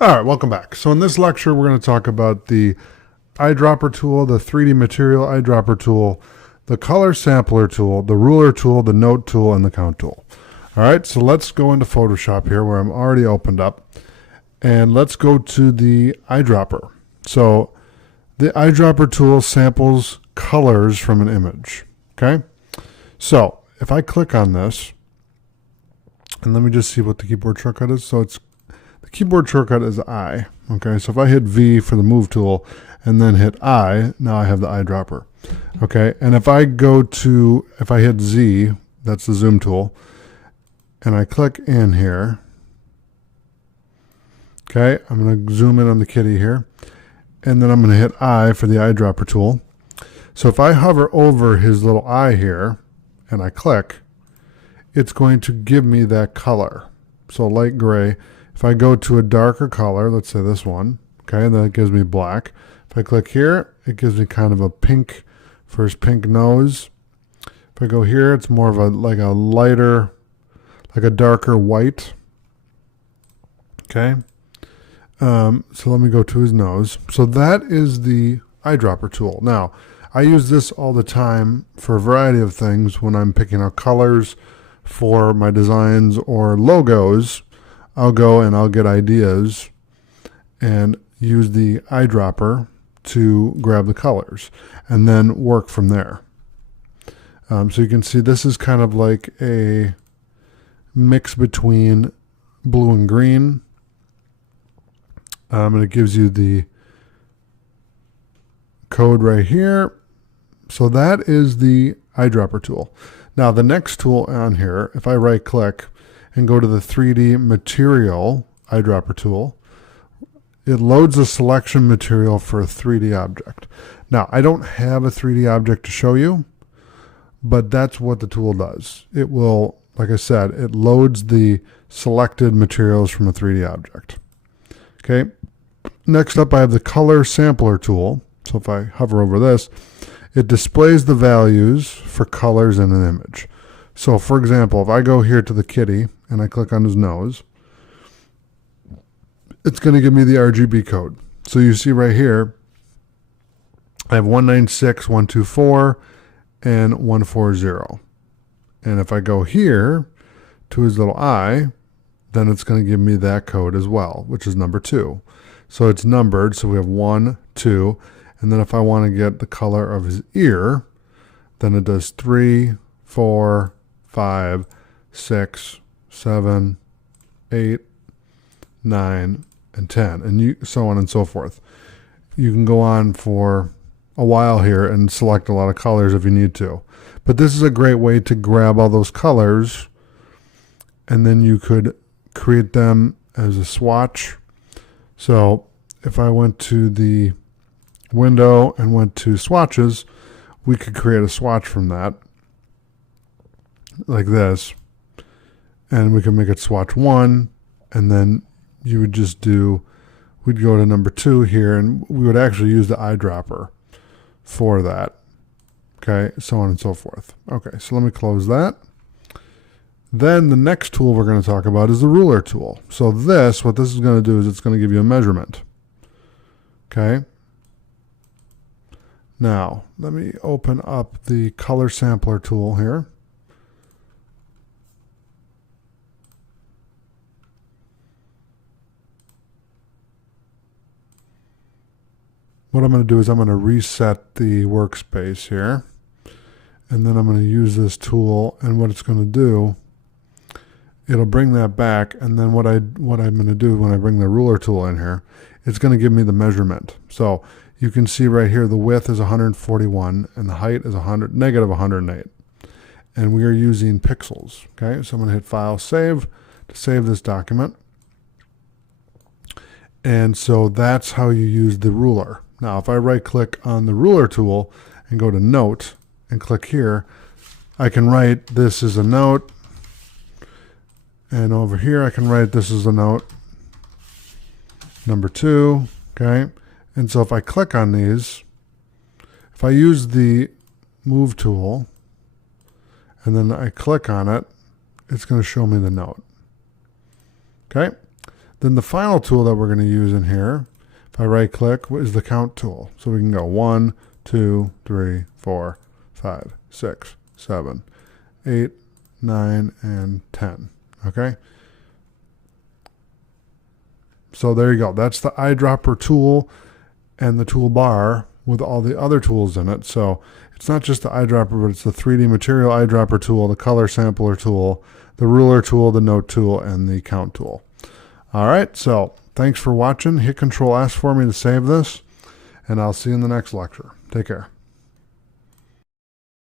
All right, welcome back. So in this lecture, we're going to talk about the eyedropper tool, the 3D material eyedropper tool, the color sampler tool, the ruler tool, the note tool, and the count tool. All right, so let's go into Photoshop here where I'm already opened up, and let's go to the eyedropper. So the eyedropper tool samples colors from an image, okay? So if I click on this, and let me just see what the keyboard shortcut is. So the keyboard shortcut is I. Okay, so if I hit V for the move tool and then hit I, now I have the eyedropper. Okay, and if I hit Z, that's the zoom tool, and I click in here, okay, I'm going to zoom in on the kitty here, and then I'm going to hit I for the eyedropper tool. So if I hover over his little eye here and I click, it's going to give me that color. So light gray. If I go to a darker color, let's say this one, okay, then it gives me black. If I click here, it gives me kind of a pink for his pink nose. If I go here, it's more of like a darker white. Okay. So let me go to his nose. So that is the eyedropper tool. Now, I use this all the time for a variety of things when I'm picking out colors for my designs or logos. I'll go and I'll get ideas and use the eyedropper to grab the colors and then work from there. So you can see this is kind of like a mix between blue and green. And it gives you the code right here. So that is the eyedropper tool. Now the next tool on here, if I right click and go to the 3D material eyedropper tool, it loads a selection material for a 3D object. Now I don't have a 3D object to show you, but that's what the tool does. It will, like I said, it loads the selected materials from a 3D object. Okay. Next up, I have the color sampler tool. So if I hover over this, it displays the values for colors in an image. So for example, if I go here to the kitty and I click on his nose, it's going to give me the RGB code. So you see right here, I have 196, 124, and 140. And if I go here to his little eye, then it's going to give me that code as well, which is number 2. So it's numbered, so we have 1, 2, and then if I want to get the color of his ear, then it does 3, 4, 5, 6, 7, 8, 9, and 10, and so on and so forth. You can go on for a while here and select a lot of colors if you need to. But this is a great way to grab all those colors, and then you could create them as a swatch. So if I went to the window and went to swatches, we could create a swatch from that like this, and we can make it swatch 1, and then you would just we'd go to number 2 here, and we would actually use the eyedropper for that. Okay, so on and so forth. Okay, so let me close that. Then the next tool we're going to talk about is the ruler tool. So what this is going to do is it's going to give you a measurement. Okay. Now, let me open up the color sampler tool here. What I'm going to do is I'm going to reset the workspace here, and then I'm going to use this tool, and what it's going to do, it'll bring that back, and then what I'm going to do when I bring the ruler tool in here, it's going to give me the measurement. So you can see right here the width is 141 and the height is negative 108. And we are using pixels. Okay, so I'm going to hit File, Save to save this document. And so that's how you use the ruler. Now if I right click on the ruler tool and go to Note and click here, I can write this is a note. And over here I can write this is a note number 2, okay? And so if I click on these, if I use the move tool and then I click on it, it's going to show me the note. Okay? Then the final tool that we're going to use in here, if I right click, is the count tool. So we can go 1, 2, 3, 4, 5, 6, 7, 8, 9, and 10. Okay. So there you go. That's the eyedropper tool and the toolbar with all the other tools in it. So it's not just the eyedropper, but it's the 3D material eyedropper tool, the color sampler tool, the ruler tool, the note tool, and the count tool. All right, so thanks for watching. Hit Control S for me to save this, and I'll see you in the next lecture. Take care.